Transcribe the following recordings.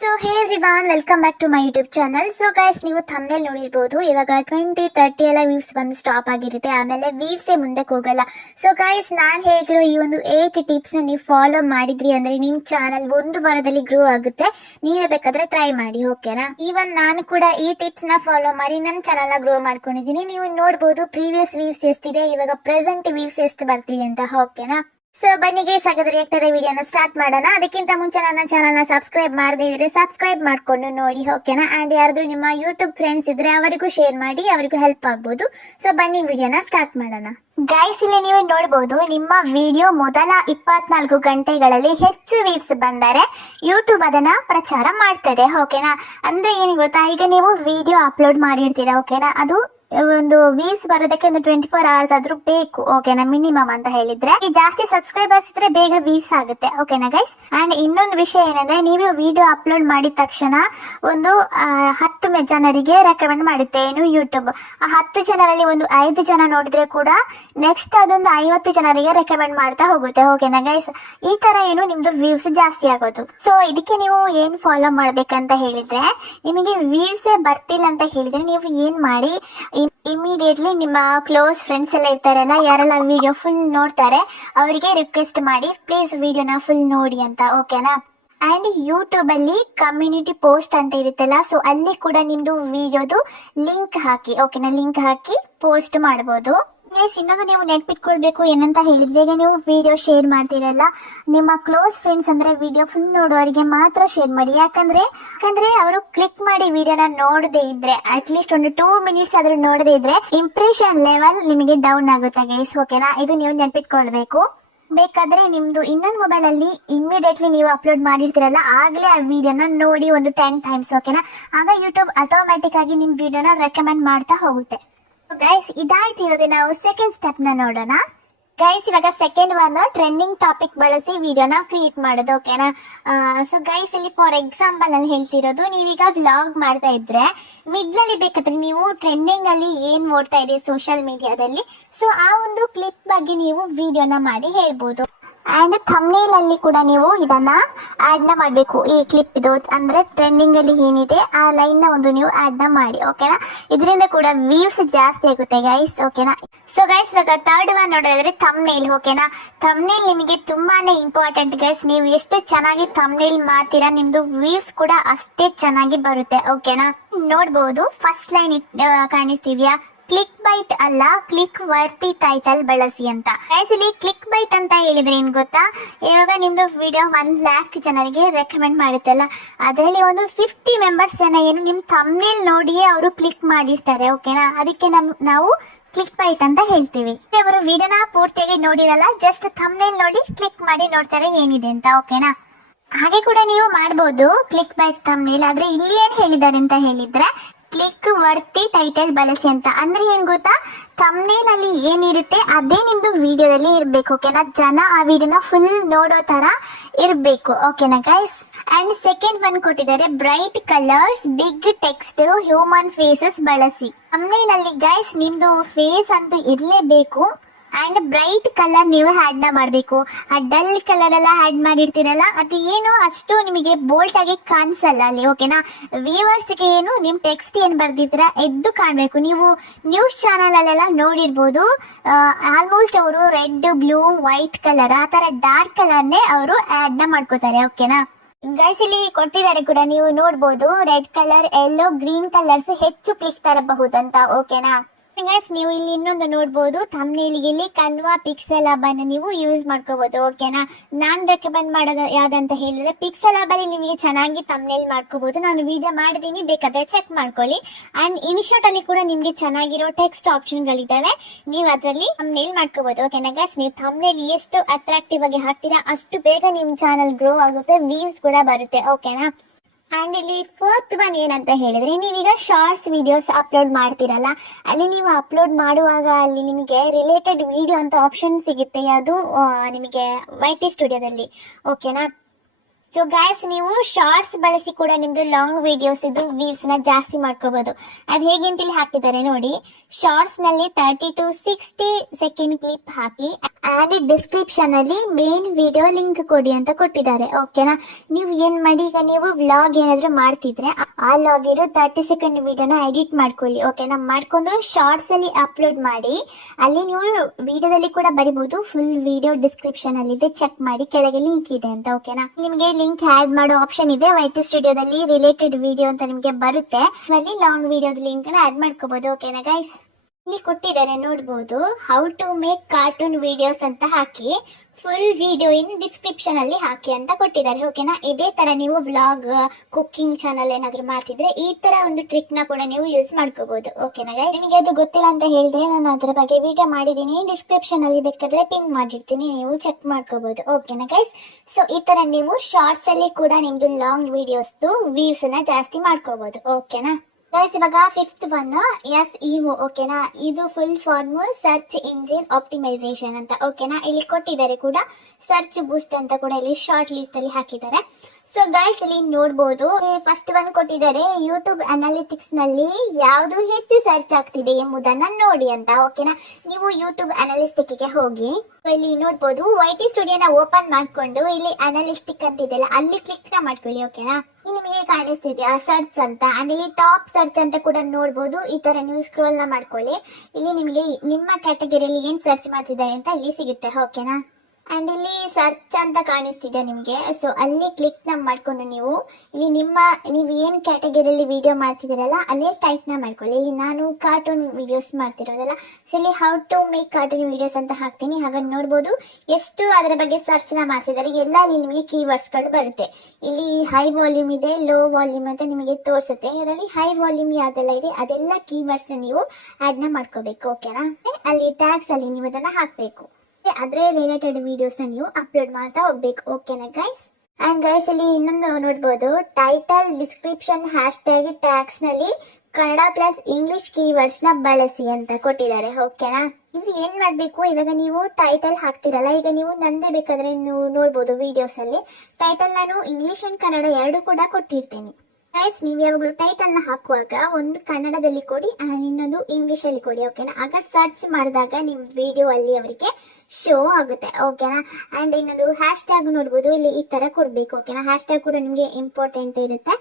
So hey Rivaan welcome back to my YouTube channel so guys ನೀವು thumbnail ನೋಡಿರ್ಬೋದು. ಇವಾಗ twenty thirty ಎಲ್ಲ views ಬಂದು ಸ್ಟಾಪ್ ಆಗಿರುತ್ತೆ. ಆಮೇಲೆ ವೀವ್ಸೇ ಮುಂದಕ್ಕೆ ಹೋಗಲ್ಲ. ಸೊ ಗೈಸ್ ನಾನು ಹೇಳ್ತಿರೋ ಈ ಒಂದು ಏಟ್ ಟಿಪ್ಸ್ನ ನೀವು ಫಾಲೋ ಮಾಡಿದ್ರಿ ಅಂದರೆ ನಿಮ್ಮ ಚಾನಲ್ ಒಂದು ವಾರದಲ್ಲಿ ಗ್ರೋ ಆಗುತ್ತೆ. ನೀವೇ ಬೇಕಾದ್ರೆ ಟ್ರೈ ಮಾಡಿ ಓಕೆನಾ ಈವನ್ ನಾನು ಕೂಡ ಈ ಟಿಪ್ಸ್ನ ಫಾಲೋ ಮಾಡಿ ನನ್ನ ಚಾನಲ್ನ ಗ್ರೋ ಮಾಡ್ಕೊಂಡಿದ್ದೀನಿ. ನೀವು ನೋಡ್ಬೋದು ಪ್ರೀವಿಯಸ್ ವೀವ್ಸ್ ಎಷ್ಟಿದೆ, ಇವಾಗ ಪ್ರೆಸೆಂಟ್ ವೀವ್ಸ್ ಎಷ್ಟು ಬರ್ತೀವಿ ಅಂತ ಓಕೆನಾ ಸೊ ಬನ್ನಿಗೆ ಸಾಗದ ರಿಯಾಕ್ಟರ್ ವಿಡಿಯೋನ ಸ್ಟಾರ್ಟ್ ಮಾಡೋಣ. ಅದಕ್ಕಿಂತ ಮುಂಚೆ ನನ್ನ ಚಾನಲ್ನ ಸಬ್ಸ್ಕ್ರೈಬ್ ಮಾಡದೇ ಇದ್ರೆ ಸಬ್ಸ್ಕ್ರೈಬ್ ಮಾಡ್ಕೊಂಡು ನೋಡಿ ಓಕೆನಾ ಆ್ಯಂಡ್ ಯಾರಾದ್ರೂ ನಿಮ್ಮ ಯೂಟ್ಯೂಬ್ ಫ್ರೆಂಡ್ಸ್ ಇದ್ರೆ ಅವರಿಗೂ ಶೇರ್ ಮಾಡಿ, ಅವರಿಗೂ ಹೆಲ್ಪ್ ಆಗ್ಬೋದು. ಸೊ ಬನ್ನಿ ವಿಡಿಯೋನ ಸ್ಟಾರ್ಟ್ ಮಾಡೋಣ. ಗೈಸ್ ಇಲ್ಲಿ ನೀವು ನೋಡಬಹುದು ನಿಮ್ಮ ವಿಡಿಯೋ ಮೊದಲ ಇಪ್ಪತ್ನಾಲ್ಕು ಗಂಟೆಗಳಲ್ಲಿ ಹೆಚ್ಚು ವೀವ್ಸ್ ಬಂದರೆ ಯೂಟ್ಯೂಬ್ ಅದನ್ನ ಪ್ರಚಾರ ಮಾಡ್ತದೆ ಓಕೆನಾ ಅಂದ್ರೆ ಏನ್ ಗೊತ್ತಾ? ಈಗ ನೀವು ವಿಡಿಯೋ ಅಪ್ಲೋಡ್ ಮಾಡಿರ್ತೀರಾ ಓಕೆನಾ ಅದು ಒಂದು ವ್ಯೂಸ್ ಬರೋದಕ್ಕೆ ಒಂದು ಟ್ವೆಂಟಿ ಫೋರ್ ಅವರ್ಸ್ ಆದ್ರೂ ಬೇಕು ಓಕೆನಾ ಮಿನಿಮಮ್ ಅಂತ ಹೇಳಿದ್ರೆ. ಈ ಜಾಸ್ತಿ ಸಬ್ಸ್ಕ್ರೈಬರ್ಸ್ ಇದ್ರೆ ಬೇಗ ವ್ಯೂಸ್ ಆಗುತ್ತೆ ಓಕೆನಾ ಗೈಸ್ ಅಂಡ್ ಇನ್ನೊಂದು ವಿಷಯ ಏನಂದ್ರೆ, ನೀವು ವಿಡಿಯೋ ಅಪ್ಲೋಡ್ ಮಾಡಿದ ತಕ್ಷಣ ಒಂದು ಹತ್ತು ಜನರಿಗೆ ರೆಕಮೆಂಡ್ ಮಾಡುತ್ತೆ ಏನು ಯೂಟ್ಯೂಬ್ ಆ ಹತ್ತು ಜನರಲ್ಲಿ ಒಂದು ಐದು ಜನ ನೋಡಿದ್ರೆ ಕೂಡ ನೆಕ್ಸ್ಟ್ ಅದೊಂದು ಐವತ್ತು ಜನರಿಗೆ ರೆಕಮೆಂಡ್ ಮಾಡ್ತಾ ಹೋಗುತ್ತೆ ಓಕೆನಾ ಗೈಸ್ ಈ ತರ ಏನು ನಿಮ್ದು ವ್ಯೂಸ್ ಜಾಸ್ತಿ ಆಗೋದು. ಸೊ ಇದಕ್ಕೆ ನೀವು ಏನ್ ಫಾಲೋ ಮಾಡ್ಬೇಕಂತ ಹೇಳಿದ್ರೆ, ನಿಮಗೆ ವ್ಯೂಸೇ ಬರ್ತಿಲ್ಲ ಅಂತ ಹೇಳಿದ್ರೆ ನೀವು ಏನ್ ಮಾಡಿ ಇಮಿಡಿಯೇಟ್ಲಿ ನಿಮ್ಮ ಕ್ಲೋಸ್ ಫ್ರೆಂಡ್ಸ್ ಎಲ್ಲ ಇರ್ತಾರಲ್ಲ, ಯಾರೆಲ್ಲ ವಿಡಿಯೋ ಫುಲ್ ನೋಡ್ತಾರೆ, ಅವರಿಗೆ ರಿಕ್ವೆಸ್ಟ್ ಮಾಡಿ ಪ್ಲೀಸ್ ವಿಡಿಯೋನ ಫುಲ್ ನೋಡಿ ಅಂತ ಓಕೆನಾ ಆ್ಯಂಡ್ ಯೂಟ್ಯೂಬಲ್ಲಿ ಕಮ್ಯುನಿಟಿ ಪೋಸ್ಟ್ ಅಂತ ಇರುತ್ತಲ್ಲ ಸೊ ಅಲ್ಲಿ ಕೂಡ ನಿಮ್ಮದು ವಿಡಿಯೋದು ಲಿಂಕ್ ಹಾಕಿ ಓಕೆನಾ ಲಿಂಕ್ ಹಾಕಿ ಪೋಸ್ಟ್ ಮಾಡಬಹುದು ಪ್ಲೀಸ್ ಇನ್ನೊಂದು ನೀವು ನೆನ್ಪಿಟ್ಕೊಳ್ಬೇಕು ಏನಂತ ಹೇಳಿದ್ರೆ ಈಗ ನೀವು ವಿಡಿಯೋ ಶೇರ್ ಮಾಡ್ತೀರಲ್ಲ. ನಿಮ್ಮ ಕ್ಲೋಸ್ ಫ್ರೆಂಡ್ಸ್ ಅಂದ್ರೆ ವಿಡಿಯೋ ಫುಲ್ ನೋಡೋರಿಗೆ ಮಾತ್ರ ಶೇರ್ ಮಾಡಿ. ಯಾಕಂದ್ರೆ ಯಾಕಂದ್ರೆ ಅವರು ಕ್ಲಿಕ್ ಮಾಡಿ ವಿಡಿಯೋನ ನೋಡದೇ ಇದ್ರೆ ಅಟ್ಲೀಸ್ಟ್ ಒಂದು ಟೂ ಮಿನಿಟ್ಸ್ ಆದ್ರೂ ನೋಡದೇ ಇದ್ರೆ ಇಂಪ್ರೆಷನ್ ಲೆವೆಲ್ ನಿಮಗೆ ಡೌನ್ ಆಗುತ್ತೆ ಗೈಸ್ ಓಕೆನಾ ಇದು ನೀವು ನೆನ್ಪಿಟ್ಕೊಳ್ಬೇಕು. ಬೇಕಾದ್ರೆ ನಿಮ್ದು ಇನ್ನೊಂದು ಮೊಬೈಲ್ ಅಲ್ಲಿ ಇಮಿಡಿಯೇಟ್ಲಿ ನೀವು ಅಪ್ಲೋಡ್ ಮಾಡಿರ್ತೀರಲ್ಲ, ಆಗ್ಲೇ ಆ ವಿಡಿಯೋನ ನೋಡಿ ಒಂದು ಟೆನ್ ಟೈಮ್ಸ್ ಓಕೆನಾ ಆಗ ಯೂಟ್ಯೂಬ್ ಆಟೋಮ್ಯಾಟಿಕ್ ಆಗಿ ನಿಮ್ ವಿಡಿಯೋನ ರೆಕಮೆಂಡ್ ಮಾಡ್ತಾ ಹೋಗುತ್ತೆ. ಗೈಸ್ ಇದಾಯ್ತು ಇವಾಗ ನಾವು ಸೆಕೆಂಡ್ ಸ್ಟೆಪ್ನ ನೋಡೋಣ. ಗೈಸ್ ಇವಾಗ ಸೆಕೆಂಡ್ ಒನ್ ಟ್ರೆಂಡಿಂಗ್ ಟಾಪಿಕ್ ಬಳಸಿ ವಿಡಿಯೋನ ಕ್ರಿಯೇಟ್ ಮಾಡೋದು ಓಕೆನಾ ಸೊ ಗೈಸ್ ಇಲ್ಲಿ ಫಾರ್ ಎಕ್ಸಾಂಪಲ್ ಅಲ್ಲಿ ಹೇಳ್ತಿರೋದು, ನೀವೀಗ ವ್ಲಾಗ್ ಮಾಡ್ತಾ ಇದ್ರೆ ಮಿಡ್ಲಲ್ಲಿ ಬೇಕಾದ್ರೆ ನೀವು ಟ್ರೆಂಡಿಂಗ್ ಅಲ್ಲಿ ಏನ್ ಓಡ್ತಾ ಇದೆ ಸೋಷಿಯಲ್ ಮೀಡಿಯಾದಲ್ಲಿ ಸೊ ಆ ಒಂದು ಕ್ಲಿಪ್ ಬಗ್ಗೆ ನೀವು ವಿಡಿಯೋನ ಮಾಡಿ ಹೇಳ್ಬೋದು. ಅಂಡ್ ಥಮ್ನೇಲ್ ಅಲ್ಲಿ ಕೂಡ ನೀವು ಇದನ್ನ ಆಡ್ನ ಮಾಡಬೇಕು. ಈ ಕ್ಲಿಪ್ ಇದು ಅಂದ್ರೆ ಟ್ರೆಂಡಿಂಗ್ ಅಲ್ಲಿ ಏನಿದೆ, ಆ ಲೈನ್ನ ಒಂದು ನೀವು ಆಡ್ನ ಮಾಡಿ ಓಕೆನಾ ಇದರಿಂದ ಕೂಡ ವ್ಯೂಸ್ ಜಾಸ್ತಿ ಆಗುತ್ತೆ ಗೈಸ್ ಓಕೆನಾ ಸೊ ಗೈಸ್ ಇವಾಗ ಥರ್ಡ್ ಒನ್ ನೋಡೋದಾದ್ರೆ ಥಮ್ನೇಲ್ ಓಕೆನಾ ಥಮ್ನೇಲ್ ನಿಮಗೆ ತುಂಬಾನೇ ಇಂಪಾರ್ಟೆಂಟ್ ಗೈಸ್ ನೀವು ಎಷ್ಟು ಚೆನ್ನಾಗಿ ಥಮ್ನೇಲ್ ಮಾಡ್ತೀರಾ, ನಿಮ್ದು ವ್ಯೂಸ್ ಕೂಡ ಅಷ್ಟೇ ಚೆನ್ನಾಗಿ ಬರುತ್ತೆ ಓಕೆನಾ ನೋಡ್ಬೋದು. ಫಸ್ಟ್ ಲೈನ್ ಕಾಣಿಸ್ತಿದ್ಯಾ? ಕ್ಲಿಕ್ ಬೈಟ್ ಅಲ್ಲ ಕ್ಲಿಕ್ ವರ್ತಿ ಟೈಟಲ್ ಬಳಸಿ ಅಂತ. ಇಲ್ಲಿ ಕ್ಲಿಕ್ ಬೈಟ್ ಅಂತ ಹೇಳಿದ್ರೆ ಏನ್ ಗೊತ್ತಾ? ಇವಾಗ ನಿಮ್ದು ವಿಡಿಯೋ ಒನ್ ಲ್ಯಾಕ್ ಜನರಿಗೆ ರೆಕಮೆಂಡ್ ಮಾಡುತ್ತಲ್ಲ. ಅದರಲ್ಲಿ ಒಂದು ಫಿಫ್ಟಿ ಮೆಂಬರ್ಸ್ ಜನ ಏನು ನಿಮ್ ಥಂಬ್ನೇಲ್ ನೋಡಿಯೇ ಅವರು ಕ್ಲಿಕ್ ಮಾಡಿರ್ತಾರೆ ಓಕೆನಾ ಅದಕ್ಕೆ ನಮ್, ನಾವು ಕ್ಲಿಕ್ ಬೈಟ್ ಅಂತ ಹೇಳ್ತೀವಿ. ಅವರು ವಿಡಿಯೋನ ಪೂರ್ತಿಯಾಗಿ ನೋಡಿರಲ್ಲ ಜಸ್ಟ್ ಥಂಬ್ನೇಲ್ ನೋಡಿ ಕ್ಲಿಕ್ ಮಾಡಿ ನೋಡ್ತಾರೆ ಏನಿದೆ ಅಂತ ಓಕೆನಾ ಹಾಗೆ ಕೂಡ ನೀವು ಮಾಡಬಹುದು ಕ್ಲಿಕ್ ಬೈಟ್ ತಮ್ನೇಲ್ ಆದ್ರೆ ಇಲ್ಲಿ ಏನ್ ಹೇಳಿದ್ದಾರೆ ಅಂತ ಹೇಳಿದ್ರೆ ಕ್ಲಿಕ್ ವರ್ತಿ ಟೈಟಲ್ ಬಳಸಿ ಅಂತ. ಅಂದ್ರೆ ಏನ್ ಗೊತ್ತಾ? ತಮ್ನೇಲ್ ಅಲ್ಲಿ ಏನಿರುತ್ತೆ, ಅದೇ ನಿಮ್ದು ವಿಡಿಯೋದಲ್ಲಿ ಇರ್ಬೇಕು ಓಕೆನಾ ಜನ ಆ ವಿಡಿಯೋನ ಫುಲ್ ನೋಡೋ ತರ ಇರ್ಬೇಕು ಓಕೆನಾ ಗೈಸ್ ಅಂಡ್ ಸೆಕೆಂಡ್ ಒನ್ ಕೊಟ್ಟಿದ್ದಾರೆ bright colours big text human faces ಬಳಸಿ. ತಮ್ನೇಲ್ ಅಲ್ಲಿ ಗೈಸ್ ನಿಮ್ದು ಫೇಸ್ ಅಂತೂ ಇರ್ಲೇಬೇಕು. ಅಂಡ್ ಬ್ರೈಟ್ ಕಲರ್ ನೀವು ಹ್ಯಾಡ್ನ ಮಾಡಬೇಕು. ಆ ಡಲ್ ಕಲರ್ ಎಲ್ಲ ಹ್ಯಾಡ್ ಮಾಡಿರ್ತೀರಲ್ಲ, ಅದು ಏನು ಅಷ್ಟು ನಿಮಗೆ ಬೋಲ್ಟ್ ಆಗಿ ಕಾಣಿಸಲ್ಲ ಅಲ್ಲಿ ಓಕೆನಾ ವ್ಯೂವರ್ಸ್ಗೆ ಏನು, ನಿಮ್ ಟೆಕ್ಸ್ಟ್ ಏನ್ ಬರ್ದಿದ್ರ ಎದ್ದು ಕಾಣಬೇಕು. ನೀವು ನ್ಯೂಸ್ ಚಾನಲ್ ಅಲ್ಲೆಲ್ಲ ನೋಡಿರ್ಬೋದು. ಆಲ್ಮೋಸ್ಟ್ ಅವರು ರೆಡ್ ಬ್ಲೂ ವೈಟ್ ಕಲರ್ ಆ ತರ ಡಾರ್ಕ್ ಕಲರ್ನೇ ಅವರು ಆಡ್ನ ಮಾಡ್ಕೋತಾರೆ ಓಕೆನಾ ಗೈಸ್ ಇಲ್ಲಿ ಕೊಟ್ಟಿದ್ದಾರೆ ಕೂಡ, ನೀವು ನೋಡ್ಬೋದು red colour yellow green colours ಹೆಚ್ಚು ಕ್ಲಿಕ್ ತರಬಹುದಂತ ಓಕೆನಾ ನೀವು ಇಲ್ಲಿ ಇನ್ನೊಂದು ನೋಡ್ಬೋದು. ಇಲ್ಲಿ ಕನ್ವಾ ಪಿಕ್ಸೆಲ್ ಹಬ್ ಅನ್ನು ನೀವು ಯೂಸ್ ಮಾಡ್ಕೋಬಹುದು ಓಕೆನಾ ನಾನ್ ರೆಕಮೆಂಡ್ ಮಾಡೋದು ಯಾವ್ದಂತ ಹೇಳಿದ್ರೆ ಪಿಕ್ಸೆಲ್ ಹಬ್ ಅಲ್ಲಿ ನಿಮಗೆ ಚೆನ್ನಾಗಿ ತಮ್ನೇಲ್ ಮಾಡ್ಕೋಬಹುದು ನಾನು ವಿಡಿಯೋ ಮಾಡಿದೀನಿ ಬೇಕಾದ್ರೆ ಚೆಕ್ ಮಾಡ್ಕೊಳ್ಳಿ. ಅಂಡ್ ಇನ್ಶಾರ್ಟ್ ಅಲ್ಲಿ ಕೂಡ ನಿಮ್ಗೆ ಚೆನ್ನಾಗಿರೋ ಟೆಕ್ಸ್ಟ್ ಆಪ್ಷನ್ ಗಳಿದಾವೆ ನೀವು ಅದರಲ್ಲಿ ತಮ್ನೇಲ್ ಮಾಡ್ಕೋಬಹುದು ಓಕೆನಾ ಗೈಸ್ ನೀವು ತಮ್ನೇಲ್ ಎಷ್ಟು ಅಟ್ರಾಕ್ಟಿವ್ ಆಗಿ ಹಾಕ್ತೀರಾ, ಅಷ್ಟು ಬೇಗ ನಿಮ್ ಚಾನಲ್ ಗ್ರೋ ಆಗುತ್ತೆ ವೀವ್ಸ್ ಕೂಡ ಬರುತ್ತೆ ಓಕೆನಾ ಅಂಡ್ ಇಲ್ಲಿ ಫೋರ್ತ್ ಒನ್ ಏನಂತ ಹೇಳಿದ್ರೆ, ನೀವೀಗ ಶಾರ್ಟ್ಸ್ ವಿಡಿಯೋಸ್ ಅಪ್ಲೋಡ್ ಮಾಡ್ತೀರಲ್ಲ, ಅಲ್ಲಿ ನೀವು ಅಪ್ಲೋಡ್ ಮಾಡುವಾಗ ಅಲ್ಲಿ ನಿಮಗೆ ರಿಲೇಟೆಡ್ ವಿಡಿಯೋ ಅಂತ ಆಪ್ಷನ್ ಸಿಗುತ್ತೆ. ಅದು ನಿಮಗೆ ವೈ ಟಿ ಸ್ಟುಡಿಯೋದಲ್ಲಿ ಓಕೆನಾ ಸೊ ಗಾಯ್ಸ್ ನೀವು ಶಾರ್ಟ್ಸ್ ಬಳಸಿ ಕೂಡ ನಿಮ್ದು ಲಾಂಗ್ ವಿಡಿಯೋಸ್ ಇದು ವ್ಯೂಸ್ನ ಜಾಸ್ತಿ ಮಾಡ್ಕೋಬಹುದು ಅದ್ ಹೇಗೆ ಅಂತ ಇಲ್ಲಿ ಹಾಕಿದ್ದಾರೆ ನೋಡಿ. ಶಾರ್ಟ್ಸ್ನಲ್ಲಿ thirty to sixty second clip hockey and description ಅಲ್ಲಿ ಮೇನ್ ವಿಡಿಯೋ ಲಿಂಕ್ ಕೊಡಿ ಅಂತ ಕೊಟ್ಟಿದ್ದಾರೆ. ಓಕೆನಾ ನೀವು ಏನ್ ಮಾಡಿ ಈಗ ನೀವು ವ್ಲಾಗ್ ಏನಾದ್ರು ಮಾಡ್ತಿದ್ರೆ, ಆ ಲಾಗ್ ಇರೋ ತರ್ಟಿ ಸೆಕೆಂಡ್ ವಿಡಿಯೋನ ಎಡಿಟ್ ಮಾಡ್ಕೊಳ್ಳಿ. ಓಕೆನಾ ಮಾಡ್ಕೊಂಡು ಶಾರ್ಟ್ಸ್ ಅಲ್ಲಿ ಅಪ್ಲೋಡ್ ಮಾಡಿ, ಅಲ್ಲಿ ನೀವು ವಿಡಿಯೋದಲ್ಲಿ ಕೂಡ ಬರಿಬಹುದು ಫುಲ್ ವಿಡಿಯೋ ಡಿಸ್ಕ್ರಿಪ್ಷನ್ ಅಲ್ಲಿ ಇದೆ ಚೆಕ್ ಮಾಡಿ, ಕೆಳಗೆ ಲಿಂಕ್ ಇದೆ ಅಂತ. ಓಕೆನಾ ನಿಮಗೆ ಲಿಂಕ್ ಆಡ್ ಮಾಡೋ ಆಪ್ಷನ್ ಇದೆ. ವೈಟ್ ಸ್ಟುಡಿಯೋದಲ್ಲಿ ರಿಲೇಟೆಡ್ ವಿಡಿಯೋ ಅಂತ ನಿಮಗೆ ಬರುತ್ತೆ. ಅಲ್ಲಿ ಲಾಂಗ್ ವಿಡಿಯೋದ ಲಿಂಕ್ ಆಡ್ ಮಾಡ್ಕೋಬಹುದು ಓಕೆನಾ ಗೈಸ್ ಇಲ್ಲಿ ಕೊಟ್ಟಿದ್ದಾರೆ, ನೋಡ್ಬೋದು. How to make cartoon videos ಅಂತ ಹಾಕಿ ಫುಲ್ ವಿಡಿಯೋ ಇನ್ ಡಿಸ್ಕ್ರಿಪ್ಷನ್ ಅಲ್ಲಿ ಹಾಕಿ ಅಂತ ಕೊಟ್ಟಿದ್ದಾರೆ. ಓಕೆನಾ ಇದೇ ತರ ನೀವು ವ್ಲಾಗ್ ಕುಕ್ಕಿಂಗ್ ಚಾನಲ್ ಏನಾದ್ರು ಮಾಡ್ತಿದ್ರೆ ಈ ತರ ಒಂದು ಟ್ರಿಕ್ನ ಕೂಡ ನೀವು ಯೂಸ್ ಮಾಡ್ಕೋಬಹುದು ಓಕೆನಾ ನಿಮಗೆ ಅದು ಗೊತ್ತಿಲ್ಲ ಅಂತ ಹೇಳಿದ್ರೆ ನಾನು ಅದ್ರ ಬಗ್ಗೆ ವಿಡಿಯೋ ಮಾಡಿದೀನಿ ಡಿಸ್ಕ್ರಿಪ್ಷನ್ ಅಲ್ಲಿ ಬೇಕಾದ್ರೆ ಪಿಂಕ್ ಮಾಡಿರ್ತೀನಿ. ನೀವು ಚೆಕ್ ಮಾಡ್ಕೋಬಹುದು ಓಕೆನಾ ಗೈಸ್ ಸೊ ಈ ತರ ನೀವು ಶಾರ್ಟ್ಸ್ ಅಲ್ಲಿ ಕೂಡ ನಿಮ್ದು ಲಾಂಗ್ ವಿಡಿಯೋಸ್ ವ್ಯೂಸ್ನ ಜಾಸ್ತಿ ಮಾಡ್ಕೋಬಹುದು ಓಕೆನಾ ಗೈಸ್ ಇವಾಗ ಫಿಫ್ತ್ ಒನ್ ಎಸ್ ಇಒ ಓಕೆನಾ ಇದು full form search engine optimisation ಅಂತ ಓಕೆನಾ ಇಲ್ಲಿ ಕೊಟ್ಟಿದ್ದಾರೆ ಕೂಡ ಸರ್ಚ್ ಬೂಸ್ಟ್ ಅಂತ ಕೂಡ ಇಲ್ಲಿ ಶಾರ್ಟ್ ಲಿಸ್ಟ್ ಅಲ್ಲಿ ಹಾಕಿದ್ದಾರೆ. ಸೊ ಗೈಸ್ ಇಲ್ಲಿ ನೋಡಬಹುದು ಫಸ್ಟ್ ಒನ್ ಕೊಟ್ಟಿದ್ದಾರೆ ಯೂಟ್ಯೂಬ್ ಅನಾಲಿಟಿಕ್ಸ್ನಲ್ಲಿ ಯಾವುದು ಹೆಚ್ಚು ಸರ್ಚ್ ಆಗ್ತಿದೆ ಎಂಬುದನ್ನ ನೋಡಿ ಅಂತ ಓಕೆನಾ ನೀವು ಯೂಟ್ಯೂಬ್ ಅನಾಲಿಸ್ಟಿಕ್ಗೆ ಹೋಗಿ ಇಲ್ಲಿ ನೋಡಬಹುದು ನೋಡ್ಬೋದು ವೈಟಿ ಸ್ಟುಡಿಯೋನ ಓಪನ್ ಮಾಡ್ಕೊಂಡು, ಇಲ್ಲಿ ಅನಾಲಿಸ್ಟಿಕ್ ಅಂತ ಇದೆಯಲ್ಲ ಅಲ್ಲಿ ಕ್ಲಿಕ್ ಮಾಡ್ಕೊಳ್ಳಿ ಓಕೆನಾ ನಿಮಗೆ ಕಾಣಿಸ್ತಿದೆ ಸರ್ಚ್ ಅಂತ ಅಂಡ್ ಇಲ್ಲಿ ಟಾಪ್ ಸರ್ಚ್ ಅಂತ ಕೂಡ ನೋಡ್ಬೋದು, ಈ ತರ ನೀವು ಸ್ಕ್ರೋಲ್ನ ಮಾಡ್ಕೊಳ್ಳಿ, ಇಲ್ಲಿ ನಿಮಗೆ ನಿಮ್ಮ ಕ್ಯಾಟಗರಿಯಲ್ಲಿ ಏನ್ ಸರ್ಚ್ ಮಾಡ್ತಿದ್ದಾರೆ ಅಂತ ಇಲ್ಲಿ ಸಿಗುತ್ತೆ ಓಕೆನಾ ಅಂಡ್ ಇಲ್ಲಿ ಸರ್ಚ್ ಅಂತ ಕಾಣಿಸ್ತಿದೆ ನಿಮಗೆ. ಸೊ ಅಲ್ಲಿ ಕ್ಲಿಕ್ನ ಮಾಡ್ಕೊಂಡು ನೀವು, ಇಲ್ಲಿ ನಿಮ್ಮ, ನೀವು ಏನು ಕ್ಯಾಟಗರಿಯಲ್ಲಿ ವಿಡಿಯೋ ಮಾಡ್ತಿದ್ದೀರಲ್ಲ, ಅಲ್ಲೇ ಟೈಪ್ನ ಮಾಡ್ಕೊಳ್ಳಿ. ಇಲ್ಲಿ ನಾನು ಕಾರ್ಟೂನ್ ವಿಡಿಯೋಸ್ ಮಾಡ್ತಿರೋದಲ್ಲ. ಸೊ ಇಲ್ಲಿ how to make cartoon videos ಅಂತ ಹಾಕ್ತೀನಿ. ಹಾಗಾಗಿ ನೋಡ್ಬೋದು. ಎಷ್ಟು ಅದರ ಬಗ್ಗೆ ಸರ್ಚ್ನ ಮಾಡ್ತಿದ್ದಾರೆ. ಎಲ್ಲ ಇಲ್ಲಿ ನಿಮಗೆ ಕೀವರ್ಡ್ಸ್ಗಳು ಬರುತ್ತೆ. ಇಲ್ಲಿ ಹೈ ವಾಲ್ಯೂಮ್ ಇದೆ ಲೋ ವಾಲ್ಯೂಮ್ ಅಂತ ನಿಮಗೆ ತೋರಿಸುತ್ತೆ. ಇದರಲ್ಲಿ ಹೈ ವಾಲ್ಯೂಮ್ ಯಾವ್ದೆಲ್ಲ ಇದೆ, ಅದೆಲ್ಲ ಕೀವರ್ಡ್ಸ್ ನೀವು ಆಡ್ನ ಮಾಡ್ಕೋಬೇಕು. ಓಕೆನಾ ಅಲ್ಲಿ ಟ್ಯಾಗ್ಸ್ ಅಲ್ಲಿ ನೀವು ಅದನ್ನ ಹಾಕ್ಬೇಕು. ಅದ್ರ ರಿಲೇಟೆಡ್ ವಿಡಿಯೋಸ್ ನೀವು ಅಪ್ಲೋಡ್ ಮಾಡ್ತಾ ಹೋಗ್ಬೇಕು. ಓಕೆನಾ ಗೈಸ್ ಅಂಡ್ ಗೈಸ್ ಇಲ್ಲಿ ಇನ್ನೊಂದು ನೋಡ್ಬೋದು. ಟೈಟಲ್ ಡಿಸ್ಕ್ರಿಪ್ಷನ್ ಹ್ಯಾಶ್ ಟ್ಯಾಗ್ ಟ್ಯಾಗ್ಸ್ನಲ್ಲಿ ಕನ್ನಡ ಪ್ಲಸ್ ಇಂಗ್ಲಿಷ್ ಕೀವರ್ಡ್ಸ್ನ ಬಳಸಿ ಅಂತ ಕೊಟ್ಟಿದ್ದಾರೆ. ಓಕೆನಾ ಇದು ಏನ್ ಮಾಡ್ಬೇಕು? ಇವಾಗ ನೀವು ಟೈಟಲ್ ಹಾಕ್ತಿರಲ್ಲ, ಈಗ ನೀವು ನಂದೇ ಬೇಕಾದ್ರೆ ನೀವು ನೋಡ್ಬೋದು ವಿಡಿಯೋಸ್ ಅಲ್ಲಿ. ಟೈಟಲ್ ನಾನು ಇಂಗ್ಲಿಷ್ ಅಂಡ್ ಕನ್ನಡ ಎರಡು ಕೂಡ ಕೊಟ್ಟಿರ್ತೀನಿ. ಗೈಸ್ ನೀವು ಯಾವಾಗಲೂ ಟೈಟಲ್ನ ಹಾಕುವಾಗ ಒಂದು ಕನ್ನಡದಲ್ಲಿ ಕೊಡಿ ಇನ್ನೊಂದು ಇಂಗ್ಲಿಷ್ ಅಲ್ಲಿ ಕೊಡಿ ಓಕೆನಾ ಆಗ ಸರ್ಚ್ ಮಾಡಿದಾಗ ನಿಮ್ ವಿಡಿಯೋ ಅಲ್ಲಿ ಅವರಿಗೆ ಶೋ ಆಗುತ್ತೆ ಓಕೆನಾ ಅಂಡ್ ಇನ್ನೊಂದು ಹ್ಯಾಶ್ ಟ್ಯಾಗ್ ನೋಡ್ಬೋದು, ಇಲ್ಲಿ ಈ ತರ ಕೊಡ್ಬೇಕು ಓಕೆನಾ ಹ್ಯಾಶ್ ಟ್ಯಾಗ್ ಕೂಡ ನಿಮಗೆ ಇಂಪಾರ್ಟೆಂಟ್ ಇರುತ್ತೆ.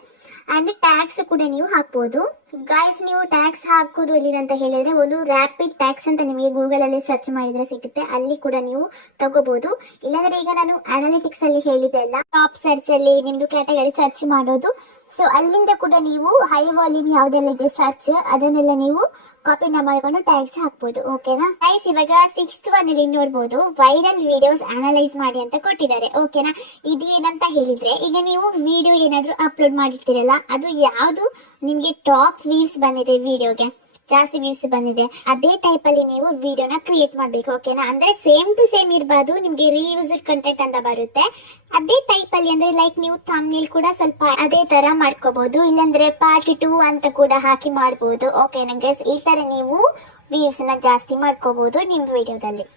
ಅಂಡ್ ಟ್ಯಾಗ್ಸ್ ಕೂಡ ನೀವು ಹಾಕ್ಬೋದು. ಗೈಸ್ ನೀವು ಟ್ಯಾಕ್ಸ್ ಹಾಕೋದು ಎಲ್ಲಿದೆ ಅಂತ ಹೇಳಿದ್ರೆ ಒಂದು ರ್ಯಾಪಿಡ್ ಟ್ಯಾಕ್ಸ್ ಅಂತ ನಿಮಗೆ ಗೂಗಲ್ ಅಲ್ಲಿ ಸರ್ಚ್ ಮಾಡಿದ್ರೆ ಸಿಗುತ್ತೆ. ಅಲ್ಲಿ ಕೂಡ ನೀವು ತಗೋಬಹುದು ಇಲ್ಲಾಂದ್ರೆ ಈಗ ನಾನು ಅನಾಲಿಟಿಕ್ಸ್ ಅಲ್ಲಿ ಹೇಳಿದೆ ಅಲ್ಲ ಟಾಪ್ ಸರ್ಚ್ ಅಲ್ಲಿ ನಿಮ್ದು ಕ್ಯಾಟಗರಿ ಸರ್ಚ್ ಮಾಡೋದು. ಸೊ ಅಲ್ಲಿಂದ ಕೂಡ ನೀವು ಹೈ ವಾಲ್ಯೂಮ್ ಯಾವ್ದೆಲ್ಲ ಇದೆ ಸರ್ಚ್ ಅದನ್ನೆಲ್ಲ ನೀವು ಕಾಪಿನ ಮಾಡ್ಕೊಂಡು ಟ್ಯಾಗ್ಸ್ ಹಾಕ್ಬೋದು. ಓಕೆನಾ ಗೈಸ್ ಇವಾಗ ಸಿಕ್ಸ್ತ್ ಒನ್ ಇಲ್ಲಿ ನೋಡ್ಬೋದು. ವೈರಲ್ ವಿಡಿಯೋಸ್ ಅನಲೈಸ್ ಮಾಡಿ ಅಂತ ಕೊಟ್ಟಿದ್ದಾರೆ. ಓಕೆನಾ ಇದು ಏನಂತ ಹೇಳಿದ್ರೆ, ಈಗ ನೀವು ವಿಡಿಯೋ ಏನಾದ್ರೂ ಅಪ್ಲೋಡ್ ಮಾಡಿರ್ತೀರಲ್ಲ, ಅದು ಯಾವುದು ನಿಮ್ಗೆ ಟಾಪ್ ವ್ಯೂಸ್ ಬಂದಿದೆ ವಿಡಿಯೋಗೆ ಜಾಸ್ತಿ ವ್ಯೂಸ್ ಬಂದಿದೆ. ಅದೇ ಟೈಪ್ ಅಲ್ಲಿ ನೀವು ವಿಡಿಯೋನ ಕ್ರಿಯೇಟ್ ಮಾಡ್ಬೇಕು ಓಕೆನಾ ಅಂದ್ರೆ ಸೇಮ್ ಟು ಸೇಮ್ ಇರಬಾರ್ದು, ನಿಮ್ಗೆ ರೀಯೂಸ್ಡ್ ಕಂಟೆಂಟ್ ಅಂತ ಬರುತ್ತೆ. ಅದೇ ಟೈಪ್ ಅಲ್ಲಿ ಅಂದ್ರೆ ಲೈಕ್ ನೀವು ಥಂಬ್ನೇಲ್ ಕೂಡ ಸ್ವಲ್ಪ ಅದೇ ತರ ಮಾಡ್ಕೋಬಹುದು ಇಲ್ಲಾಂದ್ರೆ ಪಾರ್ಟ್ ಟೂ ಅಂತ ಕೂಡ ಹಾಕಿ ಮಾಡ್ಬೋದು ಓಕೆನಾ ಗೈಸ್ ಈ ತರ ನೀವು ವ್ಯೂಸ್ನ ಜಾಸ್ತಿ ಮಾಡ್ಕೋಬಹುದು ನಿಮ್ ವಿಡಿಯೋದಲ್ಲಿ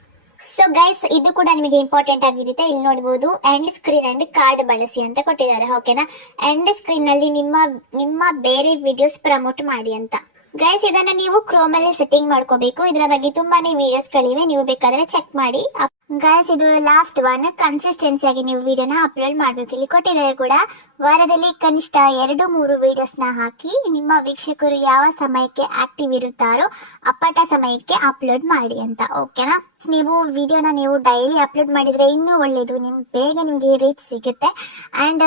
ಸೊ ಗೈಸ್ ಇದು ಕೂಡ ನಿಮಗೆ ಇಂಪಾರ್ಟೆಂಟ್ ಆಗಿರುತ್ತೆ. ಇಲ್ಲಿ ನೋಡಬಹುದು ಎಂಡ್ ಸ್ಕ್ರೀನ್ ಅಂಡ್ ಕಾರ್ಡ್ ಬಳಸಿ ಅಂತ ಕೊಟ್ಟಿದ್ದಾರೆ ಓಕೆನಾ ಎಂಡ್ ಸ್ಕ್ರೀನ್ ಅಲ್ಲಿ ನಿಮ್ಮ ನಿಮ್ಮ ಬೇರೆ ವಿಡಿಯೋಸ್ ಪ್ರಮೋಟ್ ಮಾಡಿ ಅಂತ. ಗೈಸ್ ಇದನ್ನ ನೀವು ಕ್ರೋಮ್ ಅಲ್ಲಿ ಸೆಟ್ಟಿಂಗ್ ಮಾಡ್ಕೋಬೇಕು. ಇದರ ಬಗ್ಗೆ ತುಂಬಾನೇ ವಿಡಿಯೋಸ್ ಗಳಿವೆ. ನೀವು ಬೇಕಾದ್ರೆ ಚೆಕ್ ಮಾಡಿ. ಗೈಸ್ ಇದು ಲಾಸ್ಟ್ ಒನ್ ಕನ್ಸಿಸ್ಟೆನ್ಸಿ ಆಗಿ ನೀವು ವಿಡಿಯೋನ ಅಪ್ಲೋಡ್ ಮಾಡ್ಬೇಕು. ಇಲ್ಲಿ ಕೊಟ್ಟಿದ್ದಾರೆ ಕೂಡ ವಾರದಲ್ಲಿ ಕನಿಷ್ಠ ಎರಡು, ಮೂರು ವಿಡಿಯೋಸ್ನ ಹಾಕಿ ನಿಮ್ಮ ವೀಕ್ಷಕರು ಯಾವ ಸಮಯಕ್ಕೆ ಆಕ್ಟಿವ್ ಇರುತ್ತಾರೋ ಅಪ್ಪಟ ಸಮಯಕ್ಕೆ ಅಪ್ಲೋಡ್ ಮಾಡಿ ಅಂತ. ಓಕೆನಾ ನೀವು ವಿಡಿಯೋನ ನೀವು ಡೈಲಿ ಅಪ್ಲೋಡ್ ಮಾಡಿದ್ರೆ ಇನ್ನೂ ಒಳ್ಳೇದು. ನಿಮ್ ಬೇಗ ನಿಮ್ಗೆ ರೀಚ್ ಸಿಗುತ್ತೆ. ಅಂಡ್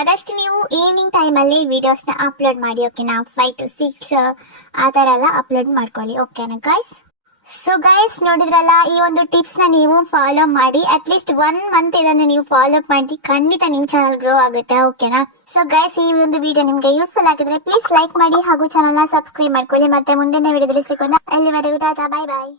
ಆದಷ್ಟು ನೀವು ಈವ್ನಿಂಗ್ ಟೈಮ್ ಅಲ್ಲಿ ವಿಡಿಯೋಸ್ನ ಅಪ್ಲೋಡ್ ಮಾಡಿ. ಓಕೆನಾ ಫೈವ್ ಟು ಸಿಕ್ಸ್ ಆ ಥರ ಎಲ್ಲ ಅಪ್ಲೋಡ್ ಮಾಡ್ಕೊಳ್ಳಿ. ಓಕೆನಾ ಗಾಯ್ಸ್ ಸೊ ಗೈಸ್ ನೋಡಿದ್ರಲ್ಲ, ಈ ಒಂದು ಟಿಪ್ಸ್ನ ನೀವು ಫಾಲೋ ಮಾಡಿ ಅಟ್ಲೀಸ್ಟ್ ಒನ್ ಮಂತ್ ಇದನ್ನು ನೀವು ಫಾಲೋ ಮಾಡಿ, ಖಂಡಿತ ನಿಮ್ ಚಾನಲ್ ಗ್ರೋ ಆಗುತ್ತೆ ಓಕೆನಾ ಸೊ ಗೈಸ್ ಈ ಒಂದು ವಿಡಿಯೋ ನಿಮ್ಗೆ ಯೂಸ್ಫುಲ್ ಆಗಿದ್ರೆ ಪ್ಲೀಸ್ ಲೈಕ್ ಮಾಡಿ, ಹಾಗೂ ಚಾನಲ್ನ ಸಬ್ಸ್ಕ್ರೈಬ್ ಮಾಡ್ಕೊಳ್ಳಿ. ಮತ್ತೆ ಮುಂದಿನ ವಿಡಿಯೋದಲ್ಲಿ ಸಿಗೋಣ. ಎಲ್ಲಿವರೆಗೂ ಟಾಟಾ ಬಾಯ್ ಬಾಯ್